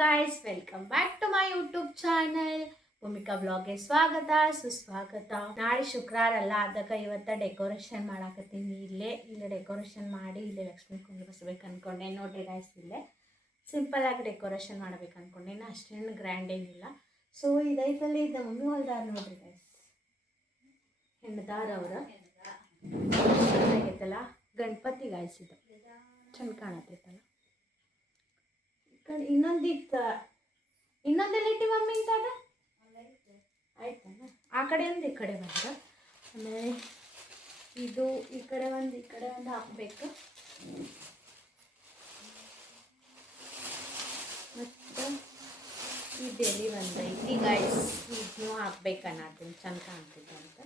Guys, welcome back to my YouTube channel. Bhoomika ಬ್ಲಾಗ್ಗೆ ಸ್ವಾಗತ ಸುಸ್ವಾಗತ. ನಾಳೆ ಶುಕ್ರವಾರ ಅಲ್ಲ, ಅದಕ್ಕೆ ಇವತ್ತು ಡೆಕೋರೇಷನ್ ಮಾಡಾಕತ್ತೀನಿ. ಇಲ್ಲೇ ಡೆಕೋರೇಷನ್ ಮಾಡಿ ಇಲ್ಲೇ ಲಕ್ಷ್ಮೀ ಕುಂದ್ರಿಸ್ಬೇಕು ಅನ್ಕೊಂಡೆ. ನೋಡ್ರಿ ಗಾಯ್ಸ್, ಇಲ್ಲೇ ಸಿಂಪಲ್ ಆಗಿ ಡೆಕೋರೇಷನ್ ಮಾಡ್ಬೇಕು ಅನ್ಕೊಂಡೆ, ಅಷ್ಟೇನು ಗ್ರ್ಯಾಂಡ್ ಏನಿಲ್ಲ. ಸೊ ಇದೈತಲ್ಲಿ ಇದ್ದ ಮಮ್ಮಿ ಹೊಲ್ದಾರ ನೋಡ್ರಿ ಗಾಯ್ಸ್, ಹೆಣ್ಣದಾರ ಅವ್ರ ಚೆನ್ನಾಗೈತಲ್ಲ. ಗಣಪತಿ ಗಾಯ್ಸ್ ಇದು ಚಂದ ಕಾಣತೈತಲ್ಲ. ಇನ್ನೊಂದೆಲ್ಲ ಇಟ್ಟಿ ಮಮ್ಮಿ ಇಂತಾದ ಆಯ್ತಲ್ಲ. ಆ ಕಡೆ ಒಂದು ಈ ಕಡೆ ಬಂದ, ಆಮೇಲೆ ಇದು ಈ ಕಡೆ ಒಂದು ಹಾಕಬೇಕು. ಮತ್ತು ಈ ಬೆಲಿ ಒಂದೈತಿ ಗೈಸ್, ಇದನ್ನು ಹಾಕ್ಬೇಕನ್ನತೀನಿ ಚಂದ ಕಾಣ್ತಿದ್ದೆ ಅಂತ.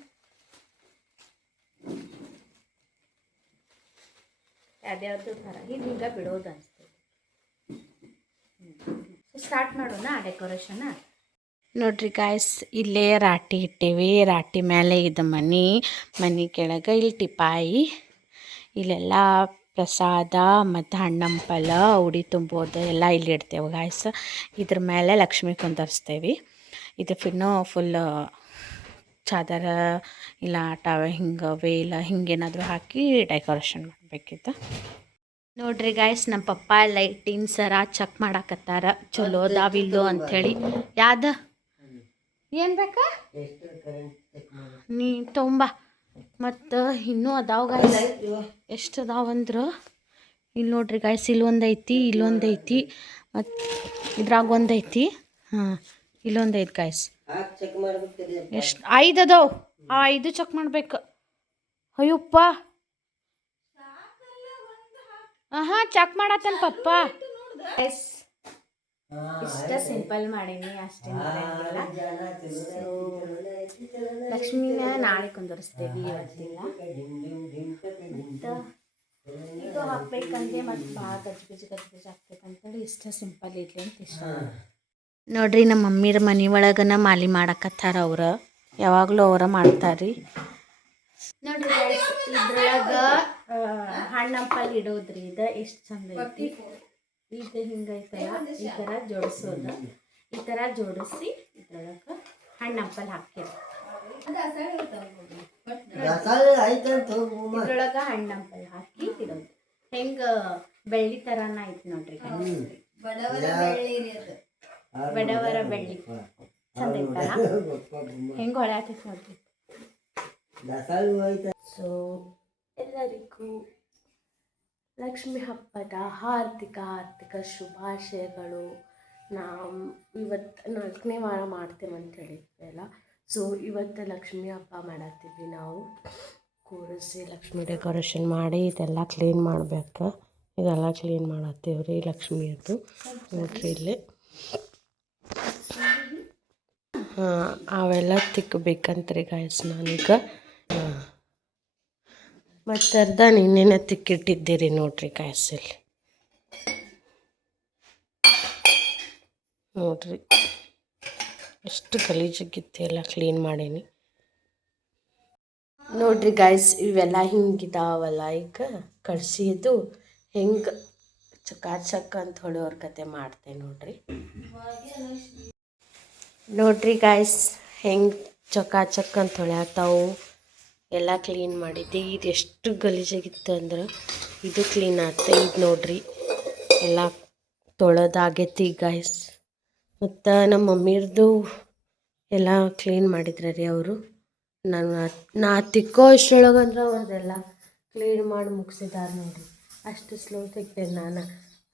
ಯಾವ್ದ್ಯಾವ್ದು ಥರ ಹಿಂಗೆ ಬಿಡೋದು ಅನಿಸ್ತದೆ. ಸ್ಟಾರ್ಟ್ ಮಾಡೋಣ ಡೆಕೋರೇಷನ್. ನೋಡ್ರಿ ಗಾಯ್ಸ್, ಇಲ್ಲೇ ರಾಟಿ ಇಟ್ಟೇವಿ. ರಾಟಿ ಮೇಲೆ ಇದು ಮನೆ ಕೆಳಗೆ ಇಲ್ಲಿ ಟಿಪಾಯಿ, ಇಲ್ಲೆಲ್ಲ ಪ್ರಸಾದ ಮತ್ತು ಹಣ್ಣಂಪಲ ಉಡಿ ತುಂಬೋದು ಎಲ್ಲ ಇಲ್ಲಿ ಇಡ್ತೇವೆ ಗಾಯ್ಸ್. ಇದ್ರ ಮೇಲೆ ಲಕ್ಷ್ಮಿ ಕುಂದರ್ಸ್ತೇವೆ. ಇದು ಫುಲ್ ಚಾದರ ಇಲ್ಲ ಟಾವೆ ಹಿಂಗೆ ವೇಲ ಹಿಂಗೇನಾದರೂ ಹಾಕಿ ಡೆಕೋರೇಷನ್ ಮಾಡಬೇಕಿತ್ತು. ನೋಡ್ರಿ ಗಾಯ್ಸ್, ನಮ್ಮ ಪಪ್ಪ ಲೈಟಿನ ಸರ ಚೆಕ್ ಮಾಡಾಕತ್ತಾರ, ಚಲೋ ಅದಾವಿಲ್ಲೋ ಅಂಥೇಳಿ. ಯಾವ್ದು ಏನು ಬೇಕಾ ನೀ ತೊಂಬ. ಮತ್ತು ಇನ್ನೂ ಅದಾವ ಗಾಯ್ಸ್. ಎಷ್ಟು ಅದಾವಂದ್ರೆ ಇಲ್ಲಿ ನೋಡ್ರಿ ಗಾಯ್ಸ್, ಇಲ್ಲೊಂದೈತಿ, ಇಲ್ಲೊಂದೈತಿ, ಮತ್ತು ಇದ್ರಾಗ ಒಂದೈತಿ. ಹಾಂ, ಇಲ್ಲೊಂದೈತಿ ಗಾಯ್ಸ್. ಎಷ್ಟು 5 ಅದಾವ. ಆ 5 ಚೆಕ್ ಮಾಡ್ಬೇಕು. ಅಯ್ಯಪ್ಪ, ಹಾಂ ಚೆಕ್ ಮಾಡತ್ತನ ಪಪ್ಪ. ಇಷ್ಟ ಸಿಂಪಲ್ ಮಾಡೀನಿ, ಅಷ್ಟೇನು ಲಕ್ಷ್ಮೀನ ನಾಳೆ ಕುಂದರ್ಸ್ತೇವೆ, ಇವತ್ತಿಲ್ಲ. ಮತ್ತು ಇದು ಹಾಕ್ಬೇಕಂದ್ರೆ ಮತ್ತು ಭಾಳ ಗಜ್ಜು ಹಾಕ್ಬೇಕಂತೇಳಿ ಇಷ್ಟ ಸಿಂಪಲ್ ಇರಲಿ ಅಂತ ಇಷ್ಟ. ನೋಡ್ರಿ, ನಮ್ಮ ಮಮ್ಮಿರ ಮನೆ ಒಳಗನ ಮಾಲಿ ಮಾಡಕತ್ತಾರ. ಅವ್ರು ಯಾವಾಗಲೂ ಮಾಡ್ತಾರ್ರಿ. ನೋಡ್ರಿ ಗೈಸ್, ಇದ್ರೊಳಗೆ ಹಣ್ಣಂಪಲ್ ಇಡೋದ್ರಿ. ಇದು ಎಷ್ಟು ಚಂದ ಐತಿ. ಇದು ಹಿಂಗೈತಲ್ಲ, ಈ ಥರ ಜೋಡಿಸೋದು. ಈ ಥರ ಜೋಡಿಸಿ ಇದ್ರೊಳಗೆ ಹಣ್ಣಂಪಲ್ ಹಾಕಿರಿ. ಇದ್ರೊಳಗೆ ಹಣ್ಣಂಪಲ್ ಹಾಕಿ ಇಡೋದು. ಹೆಂಗೆ ಬೆಳ್ಳಿ ಥರನ ಐತಿ ನೋಡ್ರಿ. ಬಡವರ ಬೆಳ್ಳಿ ಚಂದ ಐತಲ್ಲ, ಹೆಂಗೆ ಹೊಳೆ ಆಗ್ತೈತಿ ನೋಡ್ರಿ. ಸೊ ಎಲ್ಲರಿಗೂ ಲಕ್ಷ್ಮಿ ಹಬ್ಬದ ಹಾರ್ದಿಕ ಶುಭಾಶಯಗಳು. ನಾವು ಇವತ್ತು 4ನೇ ವಾರ ಮಾಡ್ತೇವೆ ಅಂತ ಹೇಳಿದ್ವಲ್ಲ. ಸೊ ಇವತ್ತು ಲಕ್ಷ್ಮಿ ಹಬ್ಬ ಮಾಡತ್ತೀವಿ ನಾವು. ಕೂರಿಸಿ ಲಕ್ಷ್ಮಿ ಡೆಕೋರೇಷನ್ ಮಾಡಿ ಇದೆಲ್ಲ ಕ್ಲೀನ್ ಮಾಡ್ಬೇಕು. ಇದೆಲ್ಲ ಕ್ಲೀನ್ ಮಾಡತ್ತೀವಿ ರೀ ಲಕ್ಷ್ಮಿಯದ್ದು. ನೋಡ್ರಿ ಇಲ್ಲಿ ಅವೆಲ್ಲ ತಿಕ್ಕಬೇಕಂತ್ರಿ ಗಾಯ್ಸ್ ನಾನೀಗ. ಮತ್ತು ಅರ್ಧ ನಿನ್ನೆನೆ ತಿಕ್ಕಿಟ್ಟಿದ್ದೀರಿ ನೋಡ್ರಿ ಗಾಯ್ಸಲ್ಲಿ. ನೋಡ್ರಿ ಎಷ್ಟು ಗಲೀಜಾಗಿತ್ತು, ಎಲ್ಲ ಕ್ಲೀನ್ ಮಾಡೀನಿ. ನೋಡ್ರಿ ಗಾಯ್ಸ್, ಇವೆಲ್ಲ ಹಿಂಗಿದಾವಲ್ಲ, ಈಗ ಕಳ್ಸಿದ್ದು ಹೆಂಗೆ ಚಕ್ಕ ಅಂತ ಹೊಳೆಯವ್ರ ಕತೆ ಮಾಡ್ತೇನೆ ನೋಡ್ರಿ. ನೋಡ್ರಿ ಗಾಯ್ಸ್, ಹೆಂಗೆ ಚಕ್ಕ ಅಂತ ಹೊಳ್ಯಾತಾವು. ಎಲ್ಲ ಕ್ಲೀನ್ ಮಾಡಿದ್ದೆ. ಇದು ಎಷ್ಟು ಗಲೀಜಾಗಿತ್ತು ಅಂದ್ರೆ ಇದು ಕ್ಲೀನ್ ಆಗ್ತದೆ. ಇದು ನೋಡ್ರಿ ಎಲ್ಲ ತೊಳೆದಾಗೈತಿ ಗಾಯ್ಸ್. ಮತ್ತು ನಮ್ಮ ಮಮ್ಮಿಯರ್ದು ಎಲ್ಲ ಕ್ಲೀನ್ ಮಾಡಿದ್ರ ರೀ ಅವರು. ನಾ ತಿಕ್ಕೋ ಅಷ್ಟರೊಳಗೆ ಅಂದ್ರೆ ಅವ್ರದ್ದೆಲ್ಲ ಕ್ಲೀನ್ ಮಾಡಿ ಮುಗಿಸಿದಾರೆ ನೋಡ್ರಿ. ಅಷ್ಟು ಸ್ಲೋ ತೆಗ್ತೇನೆ ನಾನು,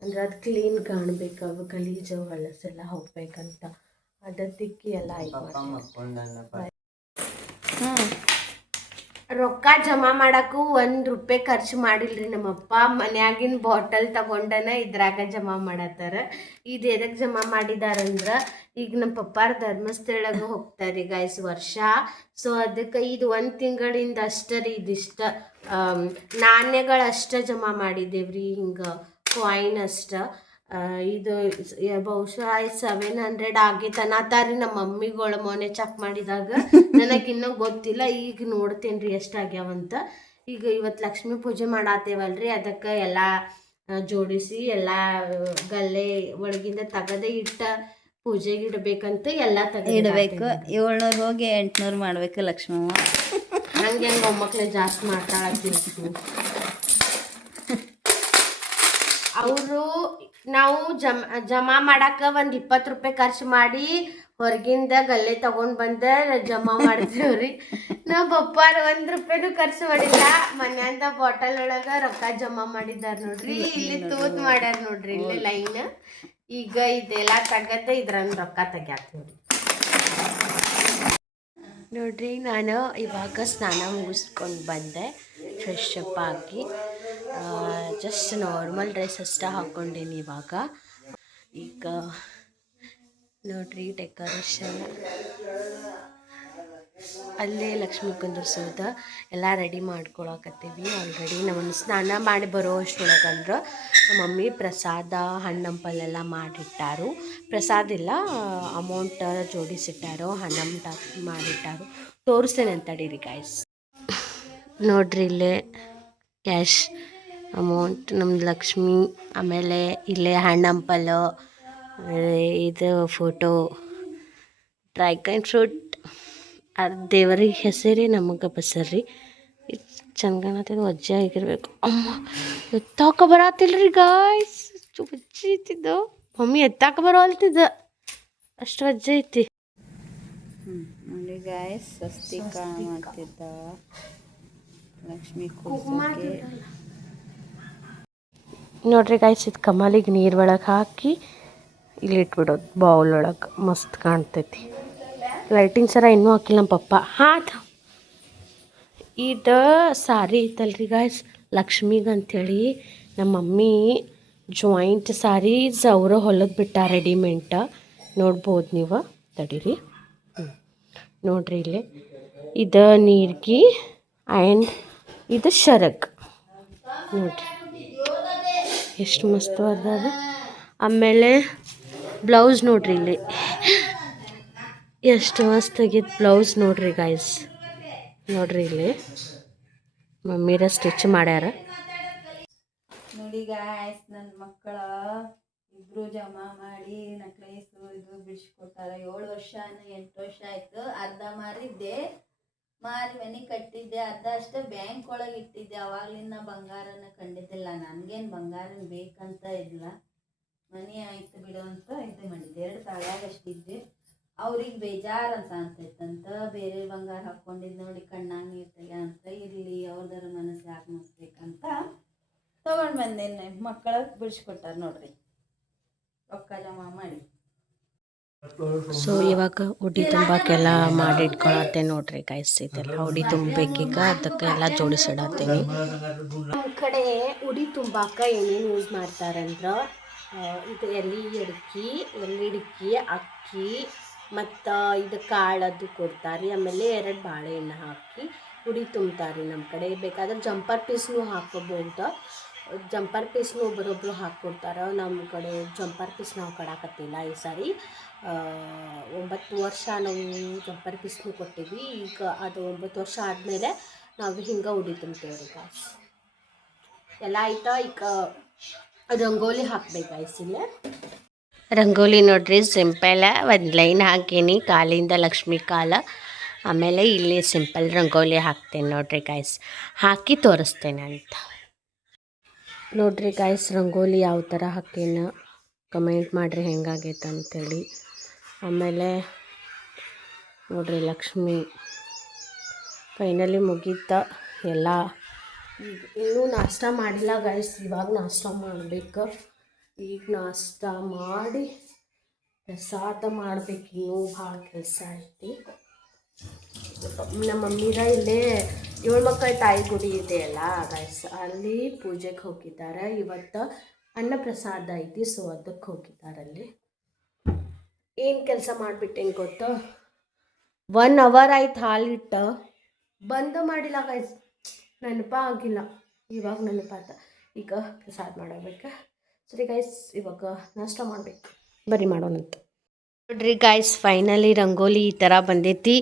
ಅಂದ್ರೆ ಅದು ಕ್ಲೀನ್ ಕಾಣಬೇಕು, ಅವು ಗಲೀಜು ಹೊಲಸೆಲ್ಲ ಹೋಗ್ಬೇಕಂತ. ಅದು ತಿಕ್ಕಿ ಎಲ್ಲ ಆಯ್ತು. ರೊಕ್ಕ ಜಮಾ ಮಾಡಕ್ಕೂ ₹1 ಖರ್ಚು ಮಾಡಿಲ್ರಿ ನಮ್ಮಪ್ಪ. ಮನ್ಯಾಗಿನ ಬಾಟಲ್ ತಗೊಂಡನ ಇದ್ರಾಗ ಜಮಾ ಮಾಡತ್ತಾರ. ಇದು ಎದಕ್ಕೆ ಜಮಾ ಮಾಡಿದಾರಂದ್ರೆ, ಈಗ ನಮ್ಮ ಪಪ್ಪಾರ ಧರ್ಮಸ್ಥಳಗೆ ಹೋಗ್ತಾರೆ ಗಾಯ್ಸ್ ವರ್ಷ. ಸೊ ಅದಕ್ಕೆ ಇದು 1 ತಿಂಗಳಿಂದ ಅಷ್ಟೇ ರೀ. ಇದಿಷ್ಟ ನಾಣ್ಯಗಳು ಅಷ್ಟೇ ಜಮಾ ಮಾಡಿದ್ದೇವ್ರಿ, ಹಿಂಗೆ ಕಾಯಿನ್ ಅಷ್ಟೇ. ಇದು ಬಹುಶಃ 700 ಆಗೈತೆ ಅನ್ನತ್ತಾರ್ರಿ ನಮ್ಮ ಮಮ್ಮಿಗಳು. ಮೊನ್ನೆ ಚೆಕ್ ಮಾಡಿದಾಗ ನನಗಿನ್ನೂ ಗೊತ್ತಿಲ್ಲ, ಈಗ ನೋಡ್ತೇನೆ ರೀ ಎಷ್ಟಾಗ್ಯಾವಂತ. ಈಗ ಇವತ್ತು ಲಕ್ಷ್ಮೀ ಪೂಜೆ ಮಾಡತ್ತೇವಲ್ರಿ, ಅದಕ್ಕೆ ಎಲ್ಲ ಜೋಡಿಸಿ ಎಲ್ಲ ಗಲ್ಲೆ ಒಳಗಿಂದ ತೆಗೆದೇ ಪೂಜೆಗೆ ಇಡಬೇಕಂತ ಎಲ್ಲ ಇಡಬೇಕು. 700 ಹೋಗಿ 800 ಮಾಡ್ಬೇಕು ಲಕ್ಷ್ಮವ್ವ. ಹಂಗೆ ಹಂಗೆ ಮೊಮ್ಮಕ್ಳೆ ಜಾಸ್ತಿ ಮಾತಾಡ್ತೀನಿ. ಅವರು ನಾವು ಜಮಾ ಮಾಡಕ್ಕೆ ಒಂದು 20 ರೂಪಾಯಿ ಖರ್ಚು ಮಾಡಿ ಹೊರಗಿಂದ ಗಲ್ಲೆ ತಗೊಂಡು ಬಂದ ಜಮಾ ಮಾಡಿದ್ರಿ. ನಾವು ಬಪ್ಪಾರ 1 ರೂಪಾಯಿನೂ ಖರ್ಚು ಮಾಡಿಲ್ಲ. ಮನ್ಯಾಂದ ಬಾಟಲ್ ಒಳಗೆ ರೊಕ್ಕ ಜಮಾ ಮಾಡಿದಾರ ನೋಡ್ರಿ. ಇಲ್ಲಿ ತೂತ್ ಮಾಡ್ಯಾರ ನೋಡ್ರಿ, ಇಲ್ಲಿ ಲೈನ್. ಈಗ ಇದೆಲ್ಲ ತೆಗದ ಇದ್ರಂದು ರೊಕ್ಕ ತೆಗ್ಯಾಕ ನೋಡ್ರಿ. ನಾನು ಇವಾಗ ಸ್ನಾನ ಮುಗಿಸ್ಕೊಂಡು ಬಂದೆ, ಫ್ರೆಶ್ ಅಪ್ ಆಗಿ. ಜಸ್ಟ್ ನಾರ್ಮಲ್ ಡ್ರೆಸ್ ಅಷ್ಟೇ ಹಾಕ್ಕೊಂಡೇನಿ ಇವಾಗ. ಈಗ ನೋಡ್ರಿ ಡೆಕೋರೇಷನ್ ಅಲ್ಲೇ ಲಕ್ಷ್ಮೀ ಕುಂದರ್ಸೋದು ಎಲ್ಲ ರೆಡಿ ಮಾಡ್ಕೊಳಕತ್ತೀವಿ ಆಲ್ರೆಡಿ. ನಮ್ಮನ್ನು ಸ್ನಾನ ಮಾಡಿ ಬರೋ ಅಷ್ಟೊಳಗಂದ್ರೆ ನಮ್ಮ ಮಮ್ಮಿ ಪ್ರಸಾದ ಹಣ್ಣಂಪಲ್ಲೆಲ್ಲ ಮಾಡಿಟ್ಟಾರು. ಪ್ರಸಾದ ಇಲ್ಲ, ಅಮೌಂಟ್ ಜೋಡಿಸಿಟ್ಟಾರು, ಹಣ್ಣಂಟ ಮಾಡಿಟ್ಟಾರು. ತೋರಿಸ್ತೇನೆ ಅಂತ ತಡೀರಿ ಗಾಯ್ಸ್. ನೋಡ್ರಿ ಇಲ್ಲೇ ಕ್ಯಾಶ್ ಅಮೌಂಟ್ ನಮ್ದು ಲಕ್ಷ್ಮಿ. ಆಮೇಲೆ ಇಲ್ಲೇ ಹಣ್ಣಂಪಲ್ಲು, ಇದು ಫೋಟೋ, ಡ್ರ್ಯಾಗನ್ ಫ್ರೂಟ್. ದೇವರಿಗೆ ಹೆಸರೇ ನಮಗೆ ಬಸರ್ರಿ. ಚಂದ ಕಾಣತ್ತದ, ವಜ್ಜೆ ಆಗಿರ್ಬೇಕು. ಅಮ್ಮ ಎತ್ತಾಕ ಬರತ್ತಿಲ್ರಿ ಗಾಯ್ಸ್, ವಜ್ಜೆ ಐತಿದ್ದು. ಮಮ್ಮಿ ಎತ್ತಾಕ ಬರೋಲ್ತಿದ್ದ, ಅಷ್ಟು ವಜ್ಜೆ ಐತಿ. ನೋಡಿ ಗಾಯ್ಸ್, ಸ್ವಸ್ತಿಕ ಮಾಡ್ತಿದ್ದ ಲಕ್ಷ್ಮಿ ಕೂರ್ಸೋಕೆ. ನೋಡ್ರಿ ಗಾಯ್ಸ್, ಇದು ಕಮಲಿಗೆ ನೀರು ಒಳಗೆ ಹಾಕಿ ಇಲ್ಲಿ ಇಟ್ಬಿಡೋದು ಬೌಲ್ ಒಳಗೆ. ಮಸ್ತ್ ಕಾಣ್ತೈತಿ. ಲೈಟಿಂಗ್ ಸರ ಇನ್ನೂ ಹಾಕಿಲ್ಲ ನಮ್ಮ ಪಪ್ಪ. ಇದು ಸಾರಿ ಐತಲ್ರಿ ಗಾಯ್ಸ್, ಲಕ್ಷ್ಮಿಗೆ ಅಂಥೇಳಿ ನಮ್ಮ ಮಮ್ಮಿ ಜಾಯಿಂಟ್ ಸಾರೀಸ್ ಅವರು ಹೊಲದು ಬಿಟ್ಟ ರೆಡಿಮೇಡ್. ನೋಡ್ಬೋದು ನೀವು, ತಡೀರಿ. ನೋಡ್ರಿ ಇಲ್ಲಿ ಇದು ನೀರ್ಗಿ ಆ್ಯಂಡ್ ಇದು ಶರಗ್. ನೋಡ್ರಿ ಎಷ್ಟು ಮಸ್ತ್ ಅದ. ಆಮೇಲೆ ಬ್ಲೌಸ್ ನೋಡ್ರಿ ಇಲ್ಲಿ ಎಷ್ಟು ಮಸ್ತ್ ಆಗೈತೆ ಬ್ಲೌಸ್. ನೋಡ್ರಿ ಗಾಯ್ಸ್, ನೋಡ್ರಿ ಇಲ್ಲಿ ಮಮ್ಮಿರ ಸ್ಟಿಚ್ ಮಾಡ್ಯಾರ. ನೋಡಿ ಗಾಯ್ಸ್, ನನ್ನ ಮಕ್ಕಳ ಇಬ್ರು ಜಮಾ ಮಾಡಿ ನಕ್ಲೇಸು ಇದು ಬಿಡಿಸ್ಕೊಟ್ಟಾರ. 7 ವರ್ಷ 8 ವರ್ಷ ಆಯ್ತು. ಅರ್ಧ ಮಾರಿದ್ದೆ, ಮಾರಿ ಮನೆ ಕಟ್ಟಿದ್ದೆ, ಅರ್ಧ ಅಷ್ಟೇ ಬ್ಯಾಂಕ್ ಒಳಗೆ ಇಟ್ಟಿದ್ದೆ. ಅವಾಗ್ಲಿಂದ ಬಂಗಾರನ ಕಂಡಿದ್ದಿಲ್ಲ. ನನಗೇನು ಬಂಗಾರನ ಬೇಕಂತ ಇಲ್ಲ, ಮನೆ ಆಯ್ತು ಬಿಡು ಅಂತ ಇದು ಮಾಡಿದ್ದೆ. 2 ತಾಳ್ಯಾಗ ಅಷ್ಟಿದ್ದೆ. ಅವ್ರಿಗೆ ಬೇಜಾರು ಅಂತ ಅಂತೈತಂತ, ಬೇರೆ ಬಂಗಾರ ಹಾಕ್ಕೊಂಡಿದ್ದು ನೋಡಿ ಕಣ್ಣಾಗ ನೀರು ತೆಗ್ಯ ಅಂತ. ಇರಲಿ, ಅವ್ರದಾರ ಮನಸ್ಸು ಯಾಕೆ ಮುಗಿಸ್ಬೇಕಂತ ತೊಗೊಂಡು ಬಂದೇನೆ. ಮಕ್ಕಳ ಬಿಡಿಸ್ಕೊಟ್ಟಾರ ನೋಡ್ರಿ, ರೊಕ್ಕ ಜಮಾ ಮಾಡಿ. ಸೊ ಇವಾಗ ಉಡಿ ತುಂಬಕ್ಕೆಲ್ಲ ಮಾಡಿಟ್ಕೊಳತ್ತೆ ನೋಡ್ರಿ ಗಾಯ್ಸ್. ಇದೆಲ್ಲ ಉಡಿ ತುಂಬಬೇಕೀಗ, ಅದಕ್ಕೆ ಎಲ್ಲ ಜೋಡಿಸಿಡತ್ತೀನಿ. ನಮ್ಮ ಕಡೆ ಉಡಿ ತುಂಬಾಕ ಏನೇನು ಯೂಸ್ ಮಾಡ್ತಾರಂದ್ರೆ, ಇದು ಎಲೆ ಅಡಿಕೆ, ಅಕ್ಕಿ ಮತ್ತು ಇದು ಕಾಳದ್ದು ಕೊಡ್ತಾರೆ. ಆಮೇಲೆ 2 ಬಾಳೆಹಣ್ಣು ಹಾಕಿ ಉಡಿ ತುಂಬ್ತಾರೆ. ನಮ್ಮ ಕಡೆ ಬೇಕಾದ್ರೆ ಜಂಪರ್ ಪೀಸ್ನೂ ಹಾಕೋಬೋದು. ಜಂಪರ್ ಪೀಸ್ನೂ ಒಬ್ಬರೊಬ್ಬರು ಹಾಕ್ಕೊಡ್ತಾರೆ. ನಮ್ಮ ಕಡೆ ಜಂಪರ್ ಪೀಸ್ ನಾವು ಕೊಡಾಕತ್ತಿಲ್ಲ ಈ ಸಾರಿ. 9 ವರ್ಷ ನಾವು ಜಂಪರ್ ಪೀಸ್ನೂ ಕೊಟ್ಟಿವಿ. ಈಗ ಅದು 9 ವರ್ಷ ಆದಮೇಲೆ ನಾವು ಹಿಂಗೆ ಉಡಿ ತುಂಬ್ತೇವ್ರಿ ಗಾಯ್ಸ್. ಎಲ್ಲ ಆಯ್ತಾ. ಈಗ ರಂಗೋಲಿ ಹಾಕ್ಬೇಕು ಗಾಯ್ಸ್. ಇಲ್ಲೇ ರಂಗೋಲಿ ನೋಡ್ರಿ ಸಿಂಪಲ್, ಒಂದು ಲೈನ್ ಹಾಕೀನಿ ಕಾಲಿಂದ ಲಕ್ಷ್ಮಿ ಕಾಲ. ಆಮೇಲೆ ಇಲ್ಲಿ ಸಿಂಪಲ್ ರಂಗೋಲಿ ಹಾಕ್ತೇನೆ ನೋಡ್ರಿ ಗಾಯ್ಸ್, ಹಾಕಿ ತೋರಿಸ್ತೇನೆ ಅಂತ. ನೋಡ್ರಿ ಗಾಯ್ಸ್, ರಂಗೋಲಿ ಯಾವ ಥರ ಹಾಕೇನ ಕಮೆಂಟ್ ಮಾಡಿರಿ ಹೆಂಗಾಗೈತೆ ಅಂಥೇಳಿ. ಆಮೇಲೆ ನೋಡ್ರಿ ಲಕ್ಷ್ಮಿ ಫೈನಲಿ ಮುಗೀತ ಎಲ್ಲ. ಇನ್ನೂ ನಾಷ್ಟ ಮಾಡಿಲ್ಲ ಗಾಯ್ಸ್, ಇವಾಗ ನಾಷ್ಟ ಮಾಡಬೇಕು. ಈಗ ನಾಷ್ಟ ಮಾಡಿ ಪ್ರಸಾದ ಮಾಡ್ಬೇಕು. ಇನ್ನೂ ಭಾಳ ಕೆಲಸ ಐತಿ. ನಮ್ಮ ಮಮ್ಮಿರ ಇಲ್ಲೇ 7 ಮಕ್ಕಳ ತಾಯಿ ಗುಡಿ ಇದೆಯಲ್ಲ ಗಾಯ್ಸ್, ಅಲ್ಲಿ ಪೂಜೆಗೆ ಹೋಗಿದ್ದಾರೆ. ಇವತ್ತು ಅನ್ನ ಪ್ರಸಾದ ಐತಿ, ಸೊ ಅದಕ್ಕೆ ಹೋಗಿದ್ದಾರಲ್ಲಿ. ಏನು ಕೆಲಸ ಮಾಡಿಬಿಟ್ಟೇನು ಗೊತ್ತಾ, 1 ಅವರ್ ಆಯ್ತು ಹಾಲಿಟ್ಟು ಬಂದು ಮಾಡಿಲ್ಲ ಗಾಯ್ಸ್, ನೆನಪ ಆಗಿಲ್ಲ. ಇವಾಗ ನೆನಪಾತ. ಈಗ ಪ್ರಸಾದ ಮಾಡಬೇಕು. ಸರಿ ಗಾಯ್ಸ್, ಇವಾಗ ನಾಷ್ಟ ಮಾಡಬೇಕು, ಬರೀ ಮಾಡೋಣಂತ. ನೋಡ್ರಿ ಗಾಯ್ಸ್, ಫೈನಲಿ ರಂಗೋಲಿ ಈ ಥರ ಬಂದೈತಿ.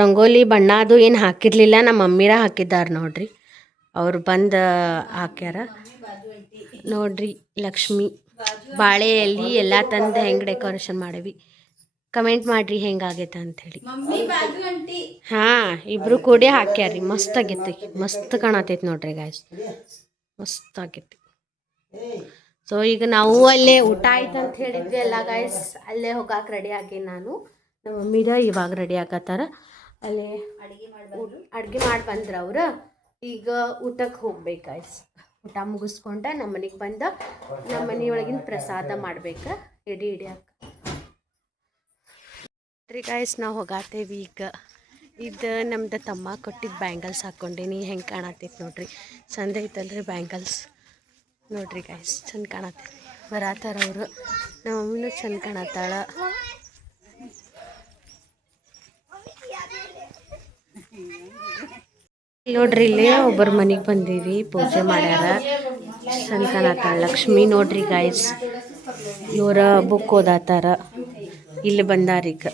ರಂಗೋಲಿ ಬಣ್ಣ ಅದು ಏನು ಹಾಕಿರಲಿಲ್ಲ, ನಮ್ಮ ಮಮ್ಮಿರ ಹಾಕಿದ್ದಾರೆ ನೋಡ್ರಿ. ಅವ್ರು ಬಂದು ಹಾಕ್ಯಾರ. ನೋಡ್ರಿ ಲಕ್ಷ್ಮಿ ಬಾಳೆ ಎಲೆ ಎಲ್ಲ ತಂದು ಹೆಂಗೆ ಡೆಕೋರೇಷನ್ ಮಾಡೇವಿ. ಕಮೆಂಟ್ ಮಾಡ್ರಿ ಹೆಂಗಾಗೈತೆ ಅಂಥೇಳಿ. ಹಾಂ ಇಬ್ರು ಕೂಡಿ ಹಾಕ್ಯಾರಿ. ಮಸ್ತ್ ಆಗೈತಿ, ಮಸ್ತ್ ಕಾಣತೈತಿ ನೋಡ್ರಿ ಗಾಯ್ಸ್, ಮಸ್ತ್ ಆಗೈತಿ. ಸೊ ಈಗ ನಾವು ಅಲ್ಲೇ ಊಟ ಆಯ್ತು ಅಂತ ಹೇಳಿದ್ವಿ ಎಲ್ಲ ಗಾಯ್ಸ್, ಅಲ್ಲೇ ಹೋಗಕ್ಕೆ ರೆಡಿ ಆಗಿ ನಾನು ನಮ್ಮ ಮಮ್ಮಿದ ಇವಾಗ ರೆಡಿ ಆಗತ್ತಾರ. ಅಲ್ಲೇ ಅಡುಗೆ ಮಾಡಿ ಬಂದ್ರ ಅವ್ರು. ಈಗ ಊಟಕ್ಕೆ ಹೋಗ್ಬೇಕು ಗಾಯ್ಸ್. ಊಟ ಮುಗಿಸ್ಕೊಂಡ ನಮ್ಮ ಮನೆಗೆ ಬಂದ ನಮ್ಮ ಮನೆಯೊಳಗಿನ ಪ್ರಸಾದ ಮಾಡ್ಬೇಕು ಎಡಿ ಹಿಡಿಯಾಕ ರೀ ಗಾಯ್ಸ್. ನಾವು ಹೋಗಾತೇವಿ ಈಗ. ಇದು ನಮ್ದು ತಮ್ಮ ಕೊಟ್ಟಿದ್ದು ಬ್ಯಾಂಗಲ್ಸ್ ಹಾಕ್ಕೊಂಡೀನಿ. ಹೆಂಗೆ ಕಾಣತೈತಿ ನೋಡ್ರಿ, ಚಂದ ಐತಲ್ರಿ ಬ್ಯಾಂಗಲ್ಸ್. ನೋಡ್ರಿ ಗಾಯ್ಸ್ ಚಂದ ಕಾಣತೈತಿ. ಬರತ್ತಾರ ಅವರು, ನಮ್ಮ ಮಮ್ಮಿನೂ ಚಂದ ಕಾಣತ್ತಾಳ. ನೋಡ್ರಿ ಇಲ್ಲಿ ಒಬ್ಬರ ಮನೆಗೆ ಬಂದೀವಿ, ಪೂಜೆ ಮಾಡ್ಯಾರ. ಚಂದ ಕಾಣತ್ತಾಳ ಲಕ್ಷ್ಮಿ. ನೋಡ್ರಿ ಗಾಯ್ಸ್ ಇವರ ಬುಕ್ ಓದಾತಾರ. ಇಲ್ಲಿ ಬಂದಾರೀಗ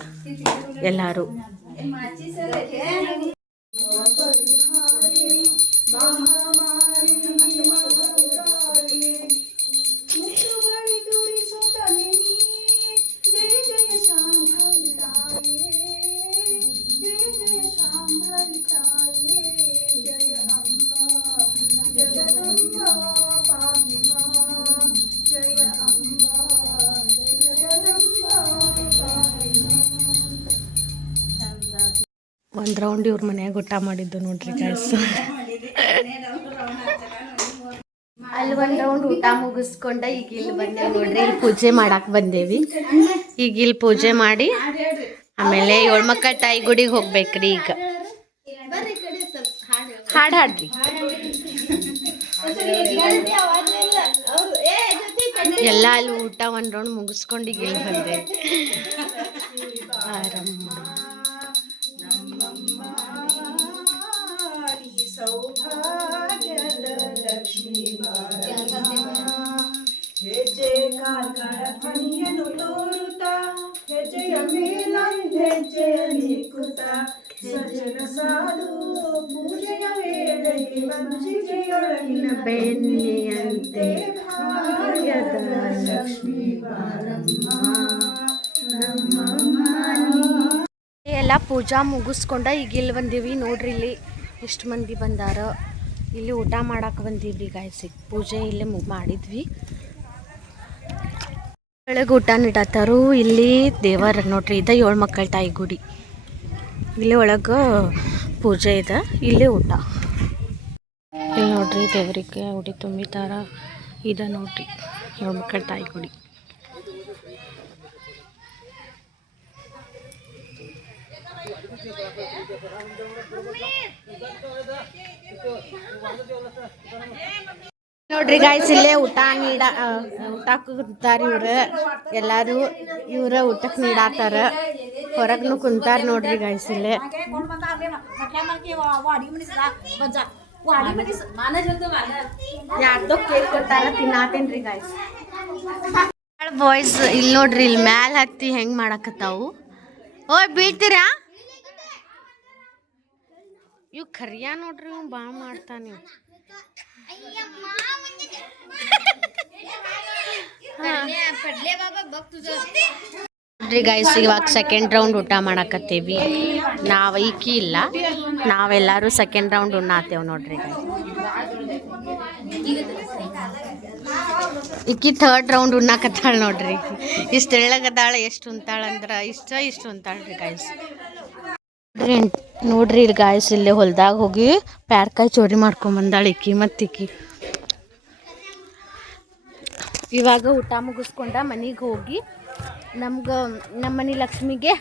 ಎಲ್ಲಾರು. ಒಂದು ರೌಂಡ್ ಇವ್ರ ಮನ್ಯಾಗ ಊಟ ಮಾಡಿದ್ದು ನೋಡ್ರಿ ಗಾಯ್ಸ್. ಅಲ್ಲಿ ಒಂದು ರೌಂಡ್ ಊಟ ಮುಗಿಸ್ಕೊಂಡ ಈಗ ಇಲ್ಲಿ ಬಂದೇವಿ ನೋಡ್ರಿ. ಇಲ್ಲಿ ಪೂಜೆ ಮಾಡಕ್ಕೆ ಬಂದೇವಿ. ಈಗ ಇಲ್ಲಿ ಪೂಜೆ ಮಾಡಿ ಆಮೇಲೆ ಏಳ್ಮಕ್ಕ ತಾಯಿ ಗುಡಿಗೆ ಹೋಗ್ಬೇಕ್ರಿ. ಈಗ ಹಾಡು ಹಾಡ್ರಿ. ಎಲ್ಲ ಅಲ್ಲಿ ಊಟ ಒಂದು ರೌಂಡ್ ಮುಗಿಸ್ಕೊಂಡು ಈಗ ಇಲ್ಲಿ ಬಂದೇವಿ. ಆರಮ್ಮ ಸೌಭಾಗ್ಯದ ಲಕ್ಷ್ಮೀ ಹೆಜ್ಜೆ ಕಾರ್ಕಳ ಧ್ವನಿಯನ್ನು ತೋರುತ್ತಾ ಹೆಜ್ಜೆಯ ಮೇಲ ಹೆಜ್ಜೆಯ ನಿಕ್ಕುತ್ತ ಸಜ್ಜನ ಸಾಧು ಪೂಜೆಯ ವೇಳೆಗೆ ವಂಚಿಕೆಯೊಳಗಿನ ಬೆಣ್ಣೆಯಂತೆ ಭಾಗ್ಯದ ಲಕ್ಷ್ಮೀ ಬಾರಮ್ಮ ನಮ್ಮಮ್ಮ. ಎಲ್ಲ ಪೂಜಾ ಮುಗಿಸ್ಕೊಂಡ ಈಗ ಇಲ್ಲಿ ಬಂದೀವಿ ನೋಡ್ರಿ. ಇಲ್ಲಿ ಎಷ್ಟು ಮಂದಿ ಬಂದಾರ. ಇಲ್ಲಿ ಊಟ ಮಾಡಕ್ಕೆ ಬಂದೀವ್ರಿ ಗಾಯ್ಸಿ. ಪೂಜೆ ಇಲ್ಲೇ ಮಾಡಿದ್ವಿ. ಒಳಗೆ ಊಟ ನೀಡತ್ತಾರು. ಇಲ್ಲಿ ದೇವರ ನೋಡ್ರಿ, ಇದೆ ಏಳ್ಮಕ್ಕಳ ತಾಯಿ ಗುಡಿ. ಇಲ್ಲಿ ಒಳಗೆ ಪೂಜೆ ಇದೆ, ಇಲ್ಲೇ ಊಟ. ಇಲ್ಲಿ ನೋಡ್ರಿ ದೇವರಿಗೆ ಉಡಿ ತುಂಬಿತಾರ. ಇದೆ ನೋಡ್ರಿ ಏಳ್ಮಕ್ಕಳ ತಾಯಿ ಗುಡಿ. ನೋಡ್ರಿ ಗಾಯ್ಸ್ ಇಲ್ಲೇ ಊಟ ಕುಂತಾರ ಇವ್ರು ಎಲ್ಲಾರು. ಇವ್ರ ಊಟಕ್ಕೆ ನೀಡಾತಾರ. ಹೊರಗ್ನು ಕುಂತಾರ ನೋಡ್ರಿ ಗಾಯ್ಸ್ ಇಲ್ಲೇ. ಯಾರ್ದೋ ಕೇಕ್ ಕೊಟ್ಟಾರ, ತಿನ್ನಾತೇನ್ರಿ ಗಾಯ್ಸ್. ಬಾಯ್ಸ್ ಇಲ್ಲಿ ನೋಡ್ರಿ, ಇಲ್ಲಿ ಮ್ಯಾಲ ಹತ್ತಿ ಹೆಂಗ್ ಮಾಡಾಕತ್ತಾವು. ಓಯ್ ಬೀಳ್ತೀರಾ? ಇವ್ ಖರಿಯಾ ನೋಡ್ರಿ, ಇವ್ ಬಾ ಮಾಡ್ತಾನೆ. ನೋಡ್ರಿ ಗೈಸ್ ಇವಾಗ ಸೆಕೆಂಡ್ ರೌಂಡ್ ಊಟ ಮಾಡಾಕತ್ತೇವಿ. ನಾವು ಈಕಿ ಇಲ್ಲ, ನಾವೆಲ್ಲರೂ ಸೆಕೆಂಡ್ ರೌಂಡ್ ಉಣ್ಣಾತೇವ್ ನೋಡ್ರಿ ಗೈಸ್. ಈಕಿ ಥರ್ಡ್ ರೌಂಡ್ ಉಣ್ಣಾಕತ್ತಾಳ ನೋಡ್ರಿ. ಇಷ್ಟು ಎಳ್ಳಗದಾಳ. ಎಷ್ಟು ಉಂತಾಳಂದ್ರ ಇಷ್ಟು ಉಂತಾಳ್ರಿ ಗೈಸ್. ನೋಡ್ರಿ ಗಾಯ್ಸ್ ಇಲ್ಲೇ ಹೊಲ್ದಾಗ ಹೋಗಿ ಪ್ಯಾರ್ಕಾಯಿ ಚೋರಿ ಮಾಡ್ಕೊಂಬಂದಾಳ ಈಕಿ ಮತ್ತಿಕ್ಕಿ. ಇವಾಗ ಊಟ ಮುಗಿಸ್ಕೊಂಡ ಮನೆಗೆ ಹೋಗಿ ನಮ್ಮ ಮನೆ ಲಕ್ಷ್ಮಿಗೆ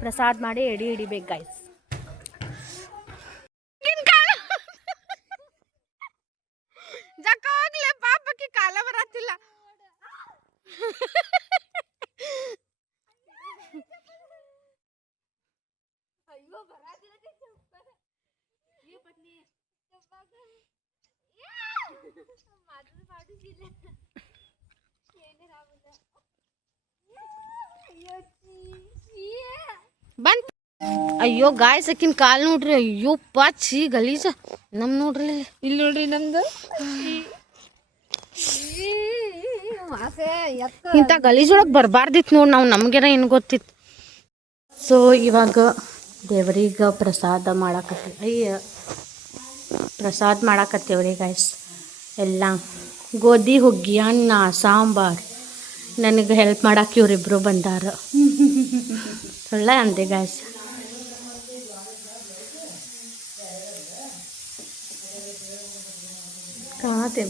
ಪ್ರಸಾದ ಮಾಡಿ ಎಡಿ ಹಿಡಿಬೇಕು ಗಾಯ್ಸ್. ಪಾಪಕ್ಕೆ ಕಾಲ ಬರತ್ತಿಲ್ಲ. ಬಂತ. ಅಯ್ಯೋ ಗಾಯ್ಸ್ ಅಕ್ಕಿನ ಕಾಲ್ ನೋಡ್ರಿ. ಅಯ್ಯೋ ಪಾಚಿ ಗಲೀಜ. ನಮ್ ನೋಡ್ರಿ ಇಲ್ಲಿ ನೋಡ್ರಿ ನಮ್ದು ಇಂಥ ಗಲೀಜೊಳಗೆ ಬರಬಾರ್ದಿತ್ತು ನೋಡಿ, ನಾವು ನಮಗೇನ ಏನು ಗೊತ್ತಿತ್ತು. ಸೊ ಇವಾಗ ದೇವರಿಗೆ ಪ್ರಸಾದ ಮಾಡಾಕತ್ತೀವ್ರಿ ಗೈಸ್. ಎಲ್ಲ ಗೋಧಿ ಹುಗ್ಗಿ, ಅನ್ನ, ಸಾಂಬಾರು. ನನಗೆ ಹೆಲ್ಪ್ ಮಾಡಕ್ಕೆ ಇವರಿಬ್ಬರು ಬಂದಾರ. ಒಳ್ಳೆ ಅಂದೆ ಗೈಸ್.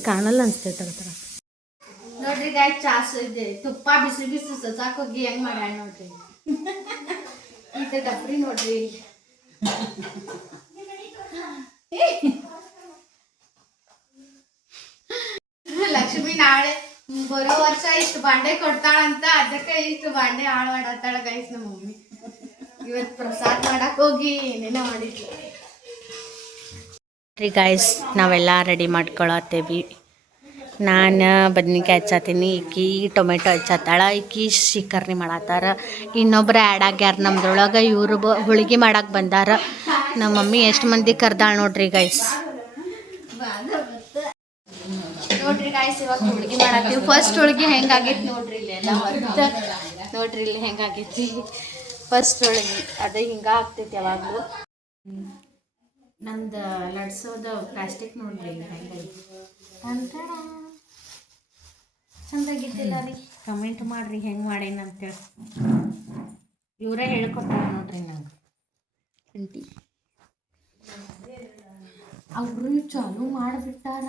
ಕಾಣಲ್ಲ ಅನ್ಸ್ತೈತೆ ಥರ ನೋಡ್ರಿ ಗಾಯ್. ಚಾಸು ಇದೆ, ತುಪ್ಪ ಬಿಸಿ ಬಿಸಿ ಸಸಾಕ್ ಹೋಗಿ ಹೆಂಗ್ ಮಾಡ್ಯಾಳ ನೋಡ್ರಿ. ಇದು ಡಬ್ರಿ ನೋಡ್ರಿ. ಲಕ್ಷ್ಮಿ ನಾಳೆ ಬರೋ ವರ್ಷ ಇಷ್ಟು ಬಾಂಡೆ ಕೊಡ್ತಾಳಂತ, ಅದಕ್ಕೆ ಇಷ್ಟು ಬಾಂಡೆ ಹಾಳು ಮಾಡತ್ತಾಳ ಗೈಸ್ ನಮ್ಮ ಮಮ್ಮಿ. ಇವತ್ತು ಪ್ರಸಾದ ಮಾಡಕ್ ಹೋಗಿ ಏನೇನೋ ಮಾಡಿದ್ವಿ ರೀ ಗೈಸ್. ನಾವೆಲ್ಲ ರೆಡಿ ಮಾಡ್ಕೊಳತ್ತೇವಿ. ನಾನು ಬದ್ನಿಕಾಯಿ ಹಚ್ಚಾತೀನಿ, ಈಕಿ ಟೊಮೆಟೊ ಹಚ್ಚತ್ತಾಳ, ಈಕಿ ಶಿಕರ್ನಿ ಮಾಡತ್ತಾರ. ಇನ್ನೊಬ್ರು ಆ್ಯಡ್ ಆಗ್ಯಾರ ನಮ್ದ್ರೊಳಗೆ. ಇವರು ಹೋಳಿಗೆ ಮಾಡಕ್ಕೆ ಬಂದಾರ. ನಮ್ಮ ಮಮ್ಮಿ ಎಷ್ಟು ಮಂದಿ ಕರ್ದಾಳ ನೋಡ್ರಿ ಗೈಸ್. ನೋಡ್ರಿ ಗೈಸ್, ಇವಾಗ ಹೋಳಿಗೆ ಮಾಡತ್ತೀವಿ. ಫಸ್ಟ್ ಹೋಳಿಗೆ ಹೆಂಗಾಗೈತಿ ನೋಡ್ರಿ. ಇಲ್ಲೆಲ್ಲ ಹೊರತು ನೋಡ್ರಿ, ಇಲ್ಲಿ ಹೆಂಗಾಗೈತಿ ಫಸ್ಟ್ ಹೋಳಿಗೆ. ಅದೇ ಹಿಂಗ ಆಗ್ತೈತಿ ಯಾವಾಗಲೂ. ನಮ್ದು ಲಡ್ಸೋದು ಪ್ಲಾಸ್ಟಿಕ್ ನೋಡ್ರಿ ಹೆಂಗೈತಿ. ಚಂದಾಗಿದ್ದಿಲ್ಲ ರೀ. ಕಮೆಂಟ್ ಮಾಡ್ರಿ ಹೆಂಗೆ ಮಾಡೇನ ಅಂತೇಳಿ. ಇವರೇ ಹೇಳ್ಕೊಟ್ಟಾರ ನೋಡ್ರಿ ನಂಗೆ. ಆಂಟಿ ಅವರು ಚಾಲು ಮಾಡಿಬಿಟ್ಟಾರ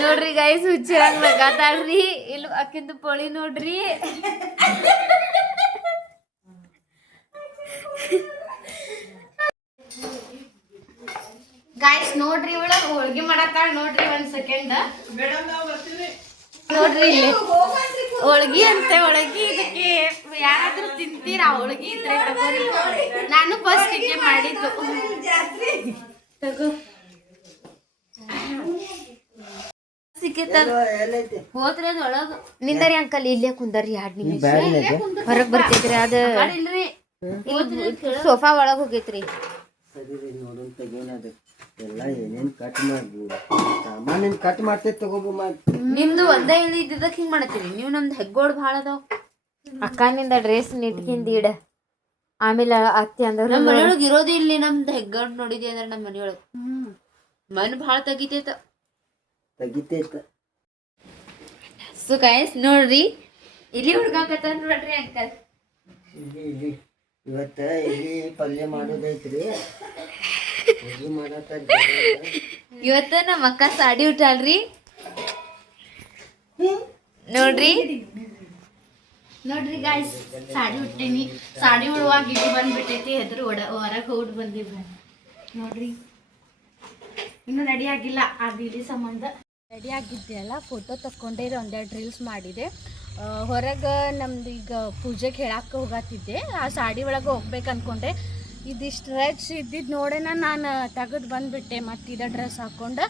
ನೋಡ್ರಿ ಗೈಸ್. ಹುಚ್ಚಿರಂಗ್ ನಗಾತಾಳ್ರಿ. ಇಲ್ಲಿ ಅಕ್ಕಿಂದು ಪೊಳಿ ನೋಡ್ರಿ. ಗಾಯ್ಸ್ ನೋಡ್ರಿ, ಇವಳ ಹೋಳ್ಗೆ ಮಾಡತ್ತಾಳ ನೋಡ್ರಿ. ಒಂದ್ ಸೆಕೆಂಡ್ ನೋಡ್ರಿ, ಇಲ್ಲಿ ಹೋಳ್ಗಿ ಅಂತೆ. ಹೋಳ್ಗಿ ಇದಕ್ಕೆ ಯಾರಾದ್ರೂ ತಿಂತೀರಾ? ಹೋಳ್ಗಿ ಇದ್ರೆ ತಗೋರಿ. ನಾನು ಫಸ್ಟ್ ಹೀಗೆ ಮಾಡಿದ್ದು. ತಗೋ ಹೋದ್ರೆ ಒಳಗ ನಿಂದರಿ ಅಂಕಲ್. ಇಲ್ಲೇ ಕುಂದರಿ 2 ನಿಮಿಷ. ಹೊರಗ್ ಬರ್ತೈತ್ರಿ ಅದು. ಸೋಫಾ ಒಳಗ್ ಹೋಗೈತ್ರಿ. ಎಲ್ಲ ಏನೇನ್ ಕಟ್ ಮಾಡ್ಬೋದು, ಸಾಮಾನ್ಯ ಕಟ್ ಮಾಡ್ತೇವೆ ತಗೋಬೋ. ನಿಮ್ದು ಒಂದೇ ಇದ್ದಕ್ಕೆ ಹಿಂಗ್ ಮಾಡತ್ತೀರಿ ನೀವು. ನಮ್ದು ಹೆಗ್ಗೋಡ್ ಭಾಳ ಅದಾವ. ಅಕ್ಕನಿಂದ ಡ್ರೆಸ್ ನಿಟ್ಕಿಂದ ಇಡ. ಆಮೇಲೆ ಅತ್ತಿ ಅಂದ್ರೆ ನಮ್ಮ ಮನೆಯೊಳಗೆ ಇರೋದೇ ಇಲ್ಲಿ. ನಮ್ದು ಹೆಗ್ಗೋಡ್ ನೋಡಿದಿ ಅಂದ್ರೆ ನಮ್ಮ ಮನೆಯೊಳಗೆ ಮನ್ ಭಾಳ ತೆಗಿತೈತ. ಸೊ ಗೈಸ್ ನೋಡ್ರಿ, ಇಲ್ಲಿ ಹುಡ್ಗಾಕತ್ತ ನೋಡ್ರಿ ಅಂಕಲ್. ಇವತ್ತ ಇಲ್ಲಿ ಪಲ್ಯ ಮಾಡೋದೈತ್ರಿ. ಇವತ್ತ ನಮ್ಮ ಅಕ್ಕ ಸಾಡಿ ಉಟ್ಟಾಳ್ರಿ ನೋಡ್ರಿ. ನೋಡ್ರಿ ಗಾಯ್ಸ್, ಸಾಡಿ ಉಟ್ಟೀನಿ. ಸಾಡಿ ಉಡುವಾಗ ಇದು ಬಂದ್ಬಿಟ್ಟೈತಿ. ಎದುರು ಹೊರಗೆ ಹೋಗಿ ಬಂದಿವಿ ನೋಡ್ರಿ. ಇನ್ನೂ ರೆಡಿ ಆಗಿಲ್ಲ. ಆ ಬೀಡಿ ಸಂಬಂಧ ರೆಡಿ ಆಗಿದ್ದೆ ಅಲ್ಲ. ಫೋಟೋ ತಕ್ಕೊಂಡೆ, ಒಂದೆರಡು ರೀಲ್ಸ್ ಮಾಡಿದೆ. ಹೊರಗೆ ನಮ್ದು ಈಗ ಪೂಜೆಗೆ ಹೇಳಕ್ಕೆ ಹೋಗತ್ತಿದ್ದೆ. ಆ ಸಾಡಿ ಒಳಗೆ ಹೋಗ್ಬೇಕು ಅಂದ್ಕೊಂಡೆ. ಇದಿಷ್ಟು ರಚ್ ಇದ್ದಿದ್ದು ನೋಡೇನ ನಾನು ತೆಗೆದು ಬಂದುಬಿಟ್ಟೆ. ಮತ್ತು ಇದೇ ಡ್ರೆಸ್ ಹಾಕ್ಕೊಂಡು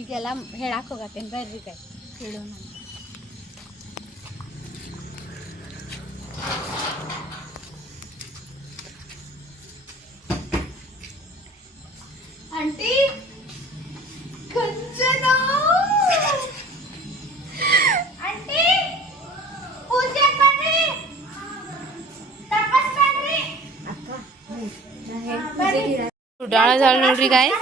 ಈಗೆಲ್ಲ ಹೇಳಕ್ಕೆ ಹೋಗತ್ತೇನೆ. ಬರ್ರಿ ಕೈ ಹೇಳೋಣ. ಆಂಟಿ ಕಂಚನ, ಆಂಟಿ ಪೂಜೆ ಮಾಡ್ರಿ, ತಪಸ್ ಮಾಡ್ರಿ. ಉಡಾಳದಾಳ ನೋಡ್ರಿ ಗಾಯ್ಸ್.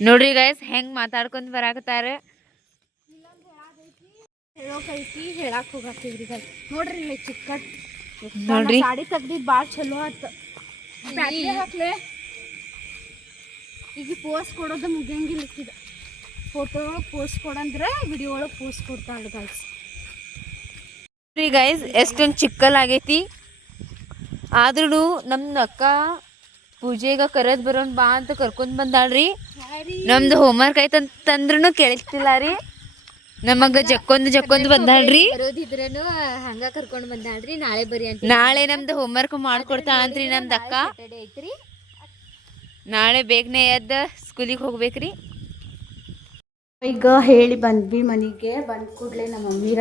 ನೋಡ್ರಿ ಗೈಸ್ ಹೆಂಗ್ ಮಾತಾಡ್ಕೊಂಡ್ ಬರಾಕತ್ತಾರ. ಹೇಳೋಕೈತಿ, ಹೇಳಕ್ ಹೋಗತ್ತೀವ್ರಿ ಗೈಸ್. ನೋಡ್ರಿ ಇಲ್ಲಿ ಚಿಕ್ಕಟ್ ನೋಡ್ರಿ ಸಾಡಿ ತೆಗ್ದಿದ್ ಭಾಳ ಚಲೋ ಆತ. ಬ್ಯಾಟ್ರಿ ಹಾಕ್ಲೆ. ಈಗ ಪೋಸ್ಟ್ ಕೊಡೋದು ಮುಗಿಯಂಗಿಲ್ಲ. ಇಕ್ಕಿದ ಫೋಟೋ ಒಳಗೆ ಪೋಸ್ಟ್ ಕೊಡಂದ್ರೆ ವಿಡಿಯೋ ಒಳಗೆ ಪೋಸ್ಟ್ ಕೊಡ್ತಾಳೆ ಗೈಸ್. ಗೈಸ್ ಎಷ್ಟೊಂದು ಚಿಕ್ಕಲ್ ಆಗೈತಿ. ಆದ್ರೂ ನಮ್ಮ ಅಕ್ಕ ಪೂಜೆಗೆ ಕರೆದ್ ಬರೋನ್ ಬಾ ಅಂತ ಕರ್ಕೊಂಡ್ ಬಂದಾಳ್ರಿ. ನಮ್ದು ಹೋಮ್ವರ್ಕ್ ಐತಂತಂದ್ರೂ ಕೇಳಿಸ್ತಿಲ್ಲ ರೀ. ನಮಗ ಜಕ್ಕೊಂದು ಬಂದಾಳ್ರಿ. ಬರೋದಿದ್ರೇನು ಹಂಗ ಕರ್ಕೊಂಡು ಬಂದಾಳ್ರಿ. ನಾಳೆ ಬರಿ ಅಂತ. ನಾಳೆ ನಮ್ದು ಹೋಮ್ವರ್ಕ್ ಮಾಡ್ಕೊಡ್ತಾಳಂತ್ರಿ ನಮ್ದು ಅಕ್ಕ. ನಾಳೆ ಬೇಗನೆ ಎದ್ದು ಸ್ಕೂಲಿಗೆ ಹೋಗ್ಬೇಕ್ರಿ. ಈಗ ಹೇಳಿ ಬಂದ್ವಿ ಮನೆಗೆ ಬಂದ ಕೂಡಲೇ ನಮ್ಮ ಮಮ್ಮಿರ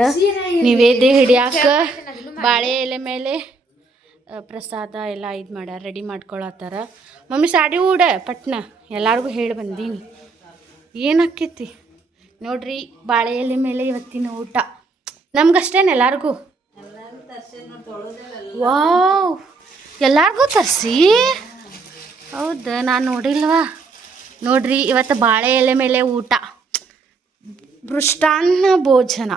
ನಿವೇದ್ಯ ಹಿಡಿಯಾಕ ಬಾಳೆ ಎಲೆ ಮೇಲೆ ಪ್ರಸಾದ ಎಲ್ಲ ಇದು ಮಾಡ್ಯಾರ, ರೆಡಿ ಮಾಡ್ಕೊಳತ್ತಾರ. ಮಮ್ಮಿ ಸಾಡಿ ಉಡ ಪಟ್ನ ಎಲ್ಲರಿಗೂ ಹೇಳಿ ಬಂದೀನಿ. ಏನಾಕೈತಿ ನೋಡ್ರಿ, ಬಾಳೆ ಎಲೆ ಮೇಲೆ ಇವತ್ತಿನ ಊಟ ನಮ್ಗಷ್ಟೇನು ಎಲ್ಲರಿಗೂ? ವಾವ್, ಎಲ್ಲರಿಗೂ ತರಿಸಿ? ಹೌದಾ, ನಾನು ನೋಡಿಲ್ವಾ. ನೋಡ್ರಿ, ಇವತ್ತು ಬಾಳೆ ಎಲೆ ಮೇಲೆ ಊಟ, ಮೃಷ್ಟಾನ್ನ ಭೋಜನ.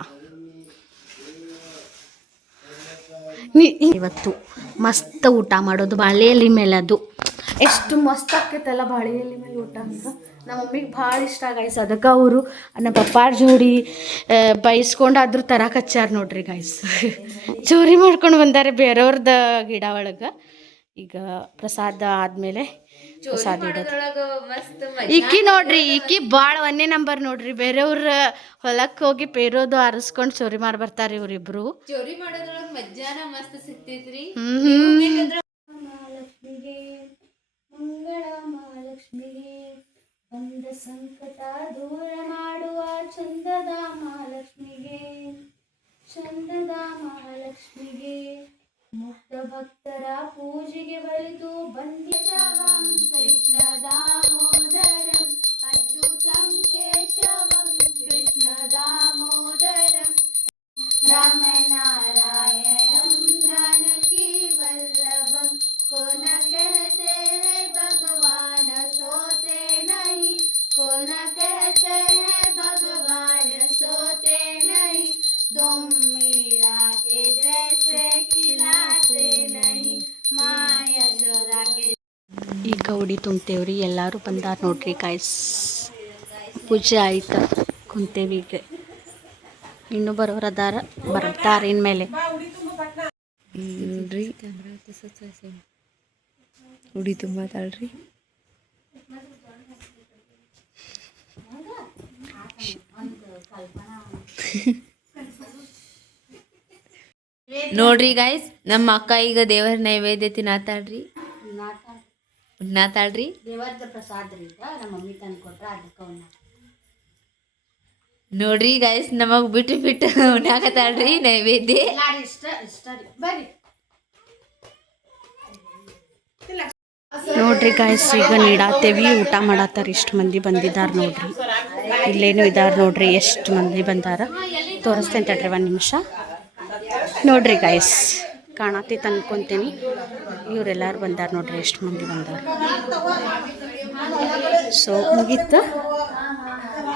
ಇವತ್ತು ಮಸ್ತ್ ಊಟ ಮಾಡೋದು ಬಾಳೆ ಎಲೆ ಮೇಲೆ. ಅದು ಎಷ್ಟು ಮಸ್ತ್ ಆಕೈತಲ್ಲ ಬಾಳೆ ಎಲೆ ಮೇಲೆ ಊಟ ಅಂತ. ನಮ್ಮ ಮಮ್ಮಿಗೆ ಭಾಳ ಇಷ್ಟ ಗೈಸ್. ಅದಕ್ಕೆ ಅವರು ನಮ್ಮ ಪಪ್ಪಾರ ಜೋಡಿ ಬೈಸ್ಕೊಂಡಾದ್ರೂ ತರಕಚ್ಚಾರ ನೋಡ್ರಿ ಗೈಸ್. ಚೋರಿ ಮಾಡ್ಕೊಂಡು ಬಂದಾರೆ ಬೇರೆಯವ್ರದ ಗಿಡ ಒಳಗೆ. ಈಗ ಪ್ರಸಾದ ಆದಮೇಲೆ ಪ್ರಸಾದ ಇಡೋದು. ಈಕಿ ನೋಡ್ರಿ, ಈಕಿ ಭಾಳ 1ನೇ ನಂಬರ್ ನೋಡ್ರಿ. ಬೇರೆಯವ್ರ ಹೊಲಕ್ಕೆ ಹೋಗಿ ಪೇರೋದು ಆರಿಸ್ಕೊಂಡು ಚೋರಿ ಮಾಡಿ ಬರ್ತಾರೆ ಇವರಿಬ್ರು. ಚೋರಿ ಮಾಡೋದ್ರೊಳಗೆ ಮಜ್ಜಾನ ಮಸ್ತ್ ಸಿಗ್ತೈತ್ರಿ. ಮಹಾಲಕ್ಷ್ಮಿಗೆ ಮಂಗಳ ಮಹಾಲಕ್ಷ್ಮಿಗೆ ಬಂದ ಸಂಕಟ ದೂರ ಮಾಡುವ ಚಂದದ ಮಹಾಲಕ್ಷ್ಮಿಗೆ, ಚಂದದ ಮಹಾಲಕ್ಷ್ಮಿಗೆ ಮುಕ್ತ ಭಕ್ತರ ಪೂಜೆಗೆ ಬಲಿತು ಬಂದಿಶವಂ ಕೃಷ್ಣ ದಾಮೋದರಂ ಅಚ್ಯುತಂ ಕೇಶವಂ ಕೃಷ್ಣ ದಾಮೋದರಂ रामनारायणं जानकी वल्लभं को न कहते हैं भगवान सोते नहीं, को न कहते हैं भगवान सोते नहीं, तुम मीरा के जैसे खिलाते नहीं, माँ यशोदा के. ಈಗ ಉಡಿ ತುಂಬ್ತೇವ್ರಿ, ಎಲ್ಲರೂ ಬಂದಾರ ನೋಡ್ರಿ ಗಾಯ್ಸ್. ಪೂಜೆ ಆಯ್ತು, ಕುಂತೇವಿ. ಈಗ ಇನ್ನೂ ಬರೋರು ಅದಾರ, ಬರ್ತಾರೆ ಇನ್ಮೇಲೆ. ನೋಡ್ರಿ ಉಡಿ ತುಂಬತಾಳ್ರಿ. ನೋಡ್ರಿ ಗಾಯ್ಸ್, ನಮ್ಮ ಅಕ್ಕ ಈಗ ದೇವರ ನೈವೇದ್ಯ ತಿನ್ನತಾಳ್ರಿ. ದೇವರದ ಪ್ರಸಾದ ರೀ, ನಮ್ಮ ಮಮ್ಮಿ ತಂದು ಕೊಟ್ರ ಅದಕ್ಕೆ ನೋಡ್ರಿ ಗಾಯ್ಸ್, ನಮಗ್ ಬಿಟ್ಟು ಬಿಟ್ಟು ಉಣ್ಣಾಕತ್ತಾಳ್ರಿ ನೈವೇದ್ಯ. ನೋಡ್ರಿ ಗಾಯ್ಸ್, ಈಗ ನೀಡಾತೇವಿ, ಊಟ ಮಾಡತ್ತಾರ. ಇಷ್ಟು ಮಂದಿ ಬಂದಿದ್ದಾರೆ ನೋಡ್ರಿ. ಇಲ್ಲೇನು ಇದಾರ ನೋಡ್ರಿ, ಎಷ್ಟು ಮಂದಿ ಬಂದಾರ ತೋರಿಸ್ತೇನೆ ತಡ್ರಿ 1 ನಿಮಿಷ. ನೋಡ್ರಿ ಗಾಯ್ಸ್, ಕಾಣತೈತೆ ಅನ್ಕೊಂತೀನಿ. ಇವರೆಲ್ಲರೂ ಬಂದಾರ ನೋಡ್ರಿ, ಎಷ್ಟು ಮಂದಿ ಬಂದಾರ. ಸೊ ಮುಗೀತು,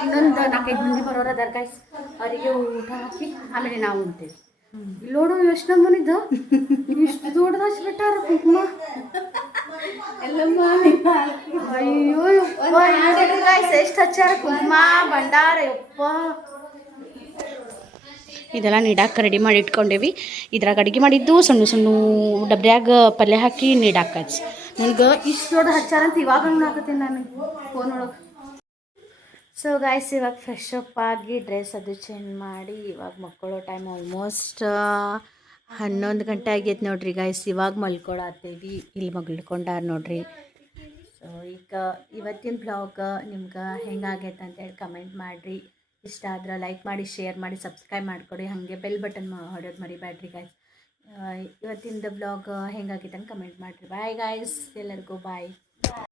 ಇನ್ನೊಂದು 4-5 ಮಂದಿ ಬರೋರು ಅದಾರ ಗಾಯ್ಸ್. ಅವರಿಗೆ ಊಟ ಹಾಕಿ ಆಮೇಲೆ ನಾವು ಉಣ್ತೇವೆ. ಇಲ್ಲಿ ನೋಡು ಎಷ್ಟು ನಮ್ಮನಿದ್ದು, ಇಷ್ಟು ದೊಡ್ಡದ ಹಚ್ಬಿಟ್ಟಾರ ಕುಂಕುಮ. ಅಯ್ಯೋ ಗಾಯ್ಸ್, ಎಷ್ಟು ಹಚ್ಚಾರ ಕುಂಕುಮ ಭಂಡಾರ. ಯಪ್ಪ, ಇದೆಲ್ಲ ನೀಡಾಕ ರೆಡಿ ಮಾಡಿ ಇಟ್ಕೊಂಡೇವಿ. ಇದ್ರಾಗ ಅಡುಗೆ ಮಾಡಿದ್ದು ಸಣ್ಣ ಸಣ್ಣ ಡಬ್ರ್ಯಾಗ ಪಲ್ಯ ಹಾಕಿ ನೀಡಾಕ. ನನಗೆ ಇಷ್ಟು ದೊಡ್ಡ ಹಚ್ಚಾರಂತ ಇವಾಗ ನೋಡಾಕತ್ತೀನಿ ನಾನು ಫೋನ್ ಒಳಗೆ. ಸೊ ಗಾಯ್ಸ್, ಇವಾಗ ಫ್ರೆಶ್ ಅಪ್ ಆಗಿ ಡ್ರೆಸ್ ಅದು ಚೇಂಜ್ ಮಾಡಿ ಇವಾಗ ಮಕ್ಕಳೋ ಟೈಮ್ ಆಲ್ಮೋಸ್ಟ್ 11 ಗಂಟೆ ಆಗೈತೆ ನೋಡ್ರಿ ಗಾಯ್ಸ್. ಇವಾಗ ಮಲ್ಕೊಳತ್ತೇವಿ, ಇಲ್ಲಿ ಮಲ್ಕೊಂಡಾರ ನೋಡ್ರಿ. ಸೊ ಈಗ ಇವತ್ತಿನ ಬ್ಲಾಗ್ ನಿಮ್ಗೆ ಹೆಂಗಾಗೈತೆ ಅಂತೇಳಿ ಕಮೆಂಟ್ ಮಾಡಿರಿ. ಇಷ್ಟ ಆದ್ರೆ ಲೈಕ್ ಮಾಡಿ, ಶೇರ್ ಮಾಡಿ, ಸಬ್ಸ್ಕ್ರೈಬ್ ಮಾಡಿಕೊಡಿ. ಹಾಗೆ ಬೆಲ್ ಬಟನ್ ಹೊಡೆಯೋದು ಮರಿಬೇಡ್ರಿ ಗಾಯ್ಸ್. ಇವತ್ತಿನ ಬ್ಲಾಗ್ ಹೆಂಗಾಗೈತೆ ಅಂತ ಕಮೆಂಟ್ ಮಾಡಿರಿ. ಬಾಯ್ ಗಾಯ್ಸ್, ಎಲ್ಲರಿಗೂ ಬಾಯ್.